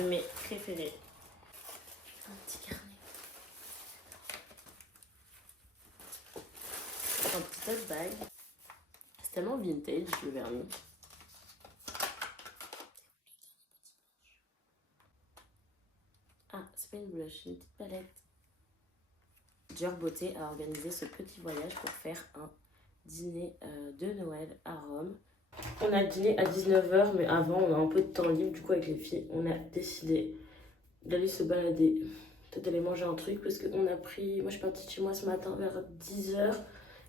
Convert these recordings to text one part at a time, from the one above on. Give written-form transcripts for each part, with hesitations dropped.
de mes préférés. Un petit carnet. Un petit tote bag. C'est tellement vintage le vernis. Ah, c'est pas une blush, c'est une petite palette. Dior Beauté a organisé ce petit voyage pour faire un dîner de Noël à Rome. On a dîné à 19h, mais avant, on a un peu de temps libre. Du coup, avec les filles, on a décidé d'aller se balader. Peut-être d'aller manger un truc parce qu'on a pris... Moi, je suis partie de chez moi ce matin vers 10h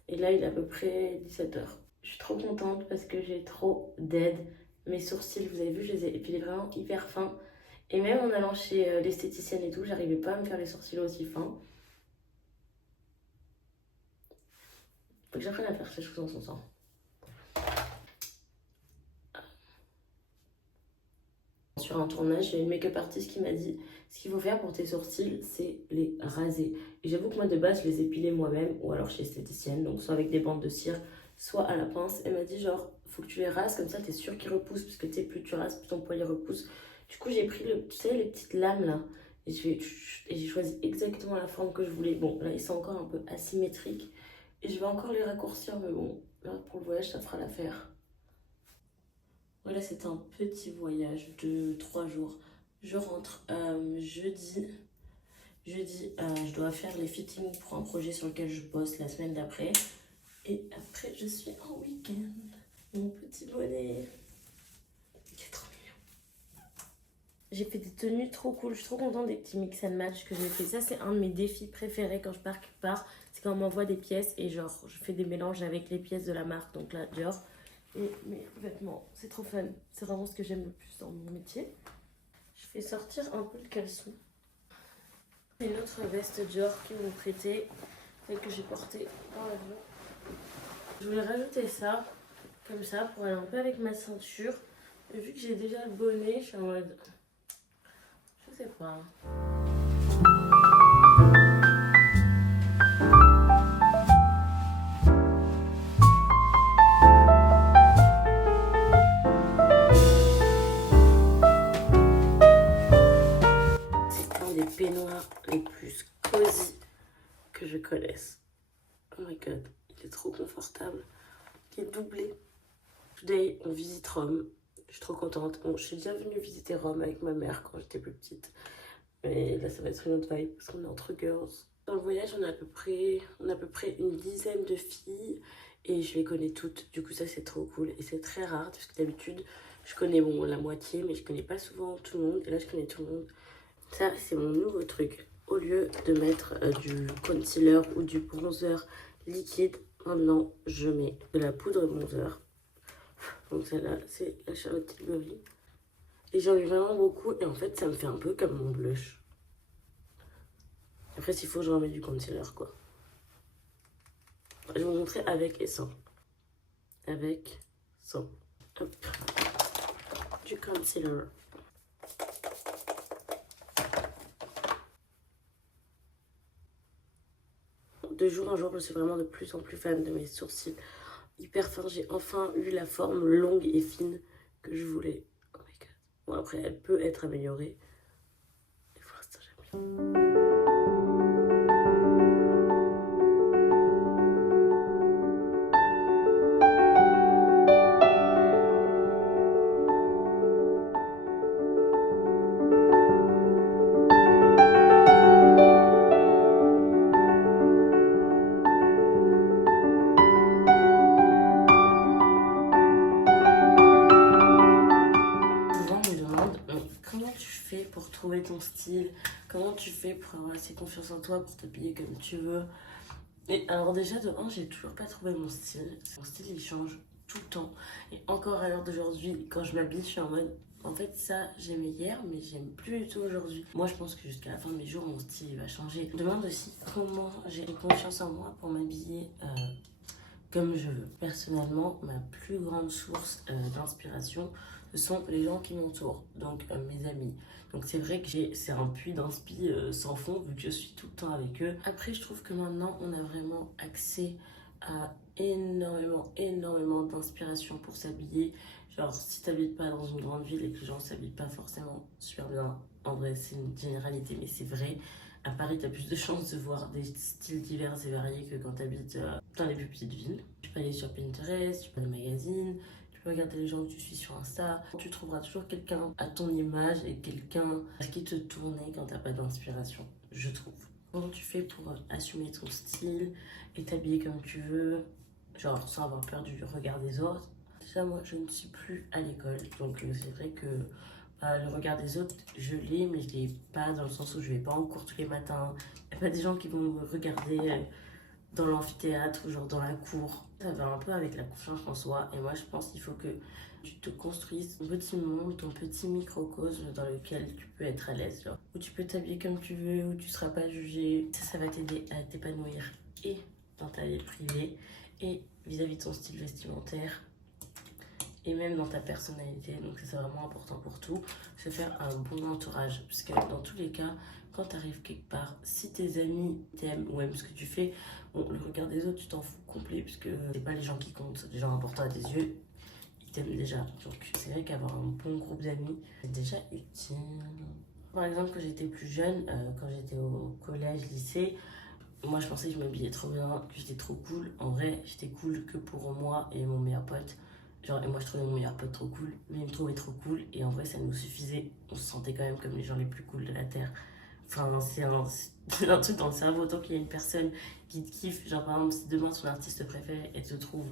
et là, il est à peu près 17h. Je suis trop contente parce que j'ai trop d'aide. Mes sourcils, vous avez vu, je les ai épilés vraiment hyper fins. Et même en allant chez l'esthéticienne et tout, j'arrivais pas à me faire les sourcils aussi fins. Faut que j'apprenne à faire ces choses en son temps. Sur un tournage, j'ai une make-up artiste qui m'a dit ce qu'il faut faire pour tes sourcils, c'est les raser. Et j'avoue que moi de base, je les épilais moi-même ou alors chez esthéticienne, donc soit avec des bandes de cire, soit à la pince. Elle m'a dit genre, faut que tu les rases comme ça, t'es sûr qu'ils repoussent parce que tu sais, plus tu rases, plus ton poil repousse. Du coup, j'ai pris tu sais, les petites lames là et j'ai choisi exactement la forme que je voulais. Bon, là, ils sont encore un peu asymétriques et je vais encore les raccourcir, mais bon, là pour le voyage, ça fera l'affaire. Voilà, c'est un petit voyage de 3 jours. Je rentre jeudi. Jeudi, je dois faire les fittings pour un projet sur lequel je bosse la semaine d'après. Et après, je suis en week-end. Mon petit bonnet. Il est trop mignon. J'ai fait des tenues trop cool. Je suis trop contente des petits mix and match que j'ai fait. Ça, c'est un de mes défis préférés quand je pars quelque part. C'est quand on m'envoie des pièces et genre, je fais des mélanges avec les pièces de la marque. Donc là, Dior. Et mes vêtements, c'est trop fun. C'est vraiment ce que j'aime le plus dans mon métier. Je fais sortir un peu le caleçon. Une autre veste Dior qu'ils m'ont prêtée, celle que j'ai portée dans l'avion. Je voulais rajouter ça, comme ça, pour aller un peu avec ma ceinture. Et vu que j'ai déjà le bonnet, je suis en mode... Je sais pas. Des peignoirs les plus cosy que je connaisse. Oh my god, il est trop confortable. Il est doublé. Today, on visite Rome. Je suis trop contente. Bon, je suis déjà venue visiter Rome avec ma mère quand j'étais plus petite. Mais là, ça va être une autre vibe parce qu'on est entre girls. Dans le voyage, on a à peu près une dizaine de filles et je les connais toutes. Du coup, ça, c'est trop cool. Et c'est très rare parce que d'habitude, je connais bon, la moitié, mais je connais pas souvent tout le monde. Et là, je connais tout le monde. Ça, c'est mon nouveau truc. Au lieu de mettre du concealer ou du bronzer liquide, maintenant, je mets de la poudre bronzer. Donc celle-là, c'est la Charlotte Tilbury. Et j'en ai vraiment beaucoup. Et en fait, ça me fait un peu comme mon blush. Après, s'il faut, je remets du concealer, quoi. Je vais vous montrer avec et sans. Avec, sans. Hop. Du concealer. De jour en jour, je suis vraiment de plus en plus fan de mes sourcils hyper fins. J'ai enfin eu la forme longue et fine que je voulais. Oh my god. Bon, après, elle peut être améliorée. Mais pour l'instant, j'aime bien. Pour trouver ton style, comment tu fais pour avoir assez confiance en toi, pour t'habiller comme tu veux. Et alors déjà de 1, j'ai toujours pas trouvé mon style. Mon style il change tout le temps. Et encore à l'heure d'aujourd'hui, quand je m'habille, je suis en mode, en fait ça j'aimais hier, mais j'aime plus du tout aujourd'hui. Moi je pense que jusqu'à la fin de mes jours, mon style il va changer. Je me demande aussi comment j'ai confiance en moi pour m'habiller comme je veux. Personnellement, ma plus grande source d'inspiration, ce sont les gens qui m'entourent, donc mes amis. Donc c'est vrai que c'est un puits d'inspi sans fond vu que je suis tout le temps avec eux. Après, je trouve que maintenant, on a vraiment accès a énormément d'inspiration pour s'habiller. Genre, si t'habites pas dans une grande ville et que les gens s'habillent pas forcément super bien, en vrai, c'est une généralité, mais c'est vrai. À Paris, t'as plus de chances de voir des styles divers et variés que quand t'habites dans les plus petites villes. Tu peux aller sur Pinterest, tu peux aller dans les magazines, tu peux regarder les gens que tu suis sur Insta. Tu trouveras toujours quelqu'un à ton image et quelqu'un à qui te tourner quand t'as pas d'inspiration, je trouve. Comment tu fais pour assumer ton style et t'habiller comme tu veux, genre sans avoir peur du regard des autres? Déjà, moi, je ne suis plus à l'école, donc c'est vrai que le regard des autres, je l'ai, mais je l'ai pas dans le sens où je vais pas en cours tous les matins. Il n'y a pas des gens qui vont me regarder dans l'amphithéâtre, genre dans la cour. Ça va un peu avec la confiance en soi, et moi, je pense qu'il faut que tu te construises ton petit monde, ton petit microcosme dans lequel tu peux être à l'aise, genre. Où tu peux t'habiller comme tu veux, où tu seras pas jugé. Ça va t'aider à t'épanouir et dans ta vie privée et vis-à-vis de ton style vestimentaire et même dans ta personnalité. Donc c'est vraiment important pour tout, se faire un bon entourage. Parce que dans tous les cas, quand tu arrives quelque part, si tes amis t'aiment ou aiment ce que tu fais, bon, le regard des autres, tu t'en fous complet, puisque c'est pas les gens qui comptent, les gens importants à tes yeux, ils t'aiment déjà. Donc c'est vrai qu'avoir un bon groupe d'amis, c'est déjà utile. Par exemple, quand j'étais plus jeune, quand j'étais au collège, lycée, moi je pensais que je m'habillais trop bien, que j'étais trop cool. En vrai, j'étais cool que pour moi et mon meilleur pote. Genre, et moi je trouvais mon meilleur pote trop cool, mais il me trouvait trop cool, et en vrai ça nous suffisait. On se sentait quand même comme les gens les plus cools de la Terre. Enfin, c'est un truc dans le cerveau, tant qu'il y a une personne qui te kiffe. Genre, par exemple, si demain ton artiste préféré et te trouve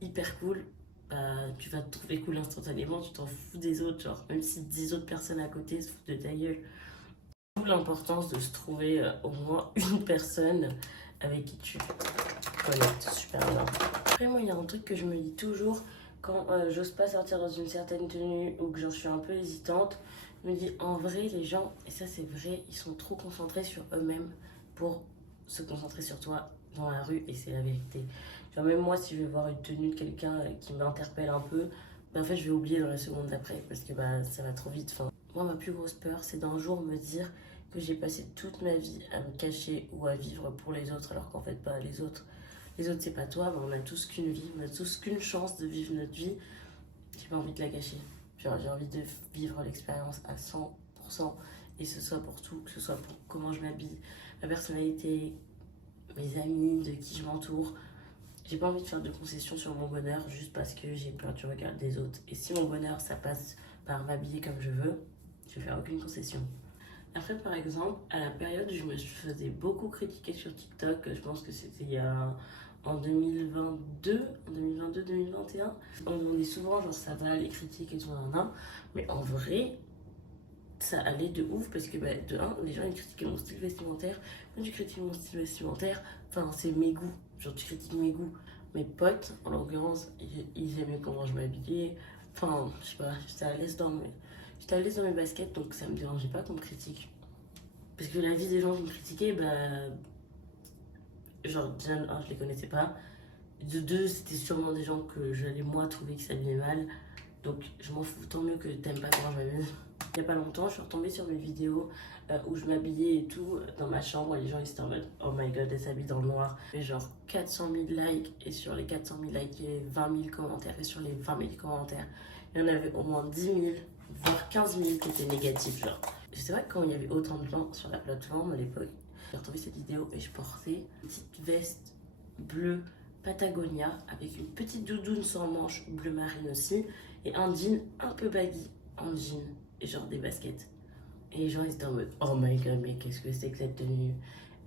hyper cool, bah tu vas te trouver cool instantanément, tu t'en fous des autres. Genre, même si 10 autres personnes à côté se foutent de ta gueule. D'où l'importance de se trouver au moins une personne avec qui tu connectes super bien. Après, moi, il y a un truc que je me dis toujours quand j'ose pas sortir dans une certaine tenue ou que j'en suis un peu hésitante. Je me dis, en vrai, les gens, et ça c'est vrai, ils sont trop concentrés sur eux-mêmes pour se concentrer sur toi dans la rue, et c'est la vérité. Genre, même moi, si je vais voir une tenue de quelqu'un qui m'interpelle un peu, bah, en fait, je vais oublier dans la seconde d'après parce que bah, ça va trop vite. Enfin, moi, ma plus grosse peur, c'est d'un jour me dire que j'ai passé toute ma vie à me cacher ou à vivre pour les autres, alors qu'en fait, pas les autres. Les autres, c'est pas toi, mais on a tous qu'une vie, on a tous qu'une chance de vivre notre vie. J'ai pas envie de la gâcher. Genre, j'ai envie de vivre l'expérience à 100%, et ce soit pour tout, que ce soit pour comment je m'habille, ma personnalité, mes amis, de qui je m'entoure. J'ai pas envie de faire de concessions sur mon bonheur juste parce que j'ai peur du regard des autres. Et si mon bonheur, ça passe par m'habiller comme je veux, je vais faire aucune concession. Après, par exemple, à la période où je me faisais beaucoup critiquer sur TikTok, je pense que c'était il y a en 2022, en 2022-2021, on me demandait souvent, genre, ça va, les critiques et tout, mais en vrai, ça allait de ouf parce que, bah, de un, les gens ils critiquaient mon style vestimentaire. Quand tu critiques mon style vestimentaire, enfin, c'est mes goûts, genre, tu critiques mes goûts. Mes potes, en l'occurrence, ils aimaient comment je m'habillais. Enfin, je sais pas, j'étais à l'aise dans mes baskets, donc ça me dérangeait pas qu'on me critique. Parce que la vie des gens qui me critiquaient, bah, genre, déjà, un, je les connaissais pas. De deux, c'était sûrement des gens que j'allais moi trouver qui s'habillaient mal. Donc, je m'en fous, tant mieux que t'aimes pas comment je m'habille. Il y a pas longtemps, je suis retombée sur mes vidéos où je m'habillais et tout dans ma chambre. Et les gens ils étaient en mode oh my god, elle s'habille dans le noir. Et genre 400 000 likes. Et sur les 400 000 likes, il y avait 20 000 commentaires. Et sur les 20 000 commentaires, il y en avait au moins 10 000, voire 15 000 qui étaient négatifs. Genre, je sais pas quand il y avait autant de gens sur la plateforme à l'époque. J'ai retrouvé cette vidéo et je portais une petite veste bleue Patagonia avec une petite doudoune sans manches bleu marine aussi et un jean un peu baggy en jean et genre des baskets. Et les gens ils étaient en mode oh my god, mais qu'est-ce que c'est que cette tenue?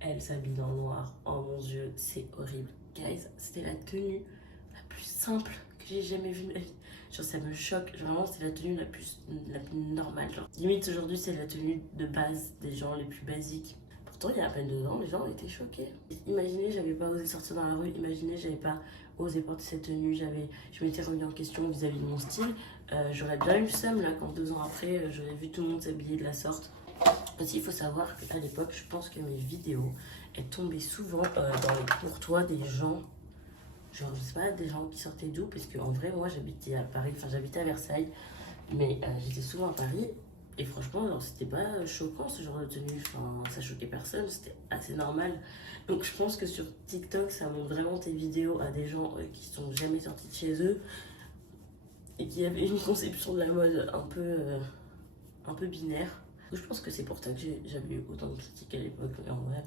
Elle s'habille dans le noir, oh mon dieu, c'est horrible. Guys, c'était la tenue la plus simple que j'ai jamais vue de ma vie. Genre ça me choque, vraiment c'est la tenue la plus normale. Genre limite aujourd'hui c'est la tenue de base des gens les plus basiques. Pourtant, il y a à peine 2 ans, les gens étaient choqués. Imaginez, j'avais pas osé sortir dans la rue. Imaginez, j'avais pas osé porter cette tenue. Je m'étais remis en question vis-à-vis de mon style. J'aurais bien eu le seum là quand 2 ans après, j'aurais vu tout le monde s'habiller de la sorte. Aussi, il faut savoir qu'à l'époque, je pense que mes vidéos, elles tombaient souvent dans les courtois des gens. Genre, je sais pas, des gens qui sortaient d'où, parce qu'en vrai, moi, j'habitais à Paris, enfin, j'habitais à Versailles, mais j'étais souvent à Paris. Et franchement, alors, c'était pas choquant ce genre de tenue, enfin, ça choquait personne, c'était assez normal. Donc je pense que sur TikTok, ça montre vraiment tes vidéos à des gens qui sont jamais sortis de chez eux et qui avaient une conception de la mode un peu binaire. Je pense que c'est pour ça que j'avais eu autant de critiques à l'époque, mais en vrai,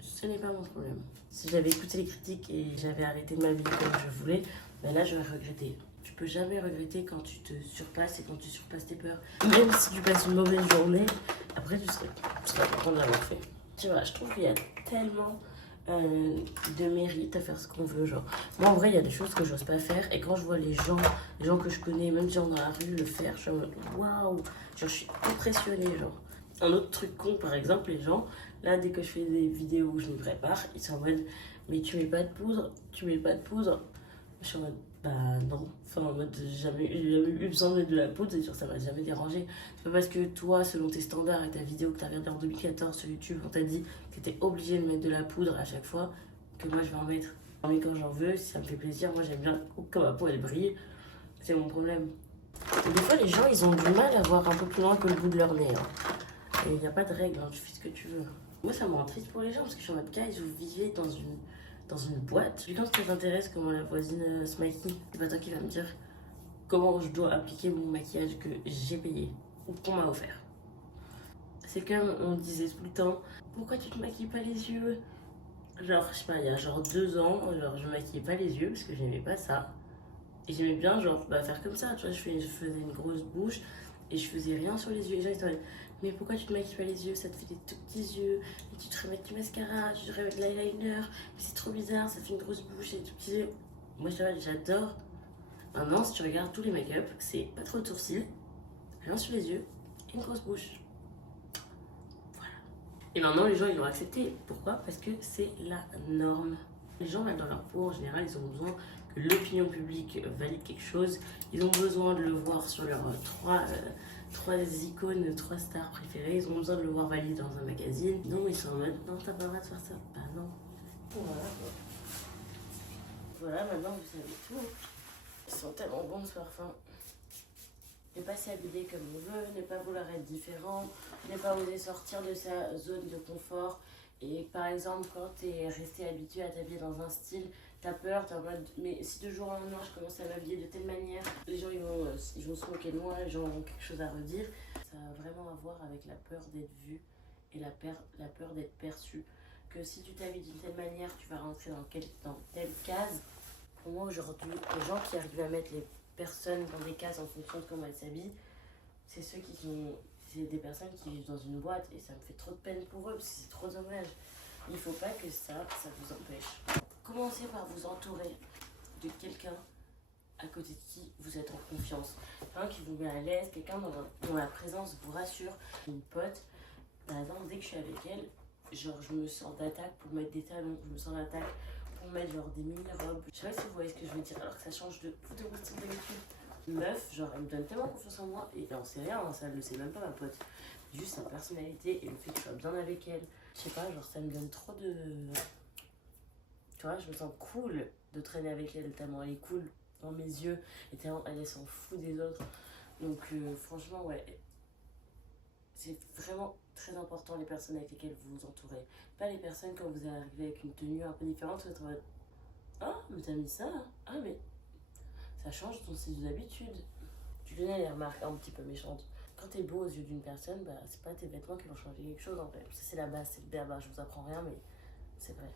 ce n'est pas mon problème. Si j'avais écouté les critiques et j'avais arrêté de m'habiller comme je voulais, ben là j'aurais regretté. Tu peux jamais regretter quand tu te surpasses et quand tu surpasses tes peurs. Même si tu passes une mauvaise journée, après tu seras content de l'avoir fait. Tu vois, je trouve qu'il y a tellement de mérite à faire ce qu'on veut. Genre, moi en vrai, il y a des choses que j'ose pas faire. Et quand je vois les gens que je connais, même des gens dans la rue le faire, je suis en mode waouh, genre je suis impressionnée. Genre, un autre truc con, par exemple, les gens, là, dès que je fais des vidéos où je me prépare, ils sont en mode mais tu mets pas de poudre, tu mets pas de poudre. Je suis en mode bah non, enfin en mode j'ai jamais eu besoin de mettre de la poudre, c'est sûr ça m'a jamais dérangé. C'est pas parce que toi, selon tes standards et ta vidéo que t'as regardée en 2014 sur YouTube, on t'a dit que t'es obligé de mettre de la poudre à chaque fois, que moi je vais en mettre. Mais quand j'en veux, si ça me fait plaisir, moi j'aime bien quand ma peau elle brille, c'est mon problème. Et des fois les gens ils ont du mal à voir un peu plus loin que le bout de leur nez. Hein. Et il n'y a pas de règle, hein, tu fais ce que tu veux. Moi ça me rend triste pour les gens parce que je suis en mode guys, vous vivez dans une boîte. Puis quand ça t'intéresse comment la voisine se maquille, c'est pas toi qui vas me dire comment je dois appliquer mon maquillage que j'ai payé ou qu'on m'a offert. C'est comme on disait tout le temps, pourquoi tu te maquilles pas les yeux? Genre, je sais pas, il y a genre 2 ans, genre je me maquillais pas les yeux parce que j'aimais pas ça. Et j'aimais bien genre bah, faire comme ça, tu vois, je faisais une grosse bouche et je faisais rien sur les yeux. Et les gens ils étaient mais pourquoi tu te maquilles pas les yeux? Ça te fait des tout petits yeux. Et tu te remets du mascara, tu te remets de l'eyeliner. Mais c'est trop bizarre, ça fait une grosse bouche et des tout petits yeux. Moi j'adore. Maintenant, si tu regardes tous les make-up, c'est pas trop de sourcils, rien sur les yeux et une grosse bouche. Voilà. Et maintenant, les gens ils l'ont accepté. Pourquoi? Parce que c'est la norme. Les gens mal dans leur peau, en général, ils ont besoin que l'opinion publique valide quelque chose. Ils ont besoin de le voir sur leurs trois icônes, 3 stars préférées. Ils ont besoin de le voir validé dans un magazine. Non, ils sont en mode, non, t'as pas le droit de faire ça. Bah non. Voilà. Voilà, maintenant vous savez tout. Ils sont tellement bons ce parfum. Ne pas s'habiller comme on veut, ne pas vouloir être différent, ne pas oser sortir de sa zone de confort. Et par exemple, quand tu es resté habitué à t'habiller dans un style, t'as peur, t'es en mode mais si de jour au lendemain je commence à m'habiller de telle manière, les gens ils vont se moquer de moi, les gens auront quelque chose à redire. Ça a vraiment à voir avec la peur d'être vu et la peur d'être perçu. Que si tu t'habilles d'une telle manière, tu vas rentrer dans telle case. Pour moi aujourd'hui, les gens qui arrivent à mettre les personnes dans des cases en fonction de comment elles s'habillent, c'est c'est des personnes qui vivent dans une boîte et ça me fait trop de peine pour eux parce que c'est trop dommage. Il faut pas que ça vous empêche. Commencez par vous entourer de quelqu'un à côté de qui vous êtes en confiance. Quelqu'un qui vous met à l'aise, quelqu'un dont la présence vous rassure. Une pote, par exemple, dès que je suis avec elle, genre je me sens d'attaque pour mettre des talons, je me sens d'attaque pour mettre genre des mini-robes. Je sais pas si vous voyez ce que je veux dire, alors que ça change de mon style d'habitude. Meuf, genre elle me donne tellement confiance en moi et on sait rien, hein, ça le sait même pas ma pote. Juste sa personnalité et le fait que je sois bien avec elle. Je sais pas, genre ça me donne trop de... Tu vois, je me sens cool de traîner avec elle tellement elle est cool dans mes yeux et tellement elle s'en fout des autres. Donc franchement ouais, c'est vraiment très important les personnes avec lesquelles vous vous entourez. Pas les personnes quand vous arrivez avec une tenue un peu différente, vous êtes en mode ah mais t'as mis ça, ah mais ça change ton style d'habitude. Tu connais les remarques un petit peu méchantes. Quand t'es beau aux yeux d'une personne, bah c'est pas tes vêtements qui vont changer quelque chose en fait. Ça c'est la base, c'est le béaba, je vous apprends rien mais c'est vrai.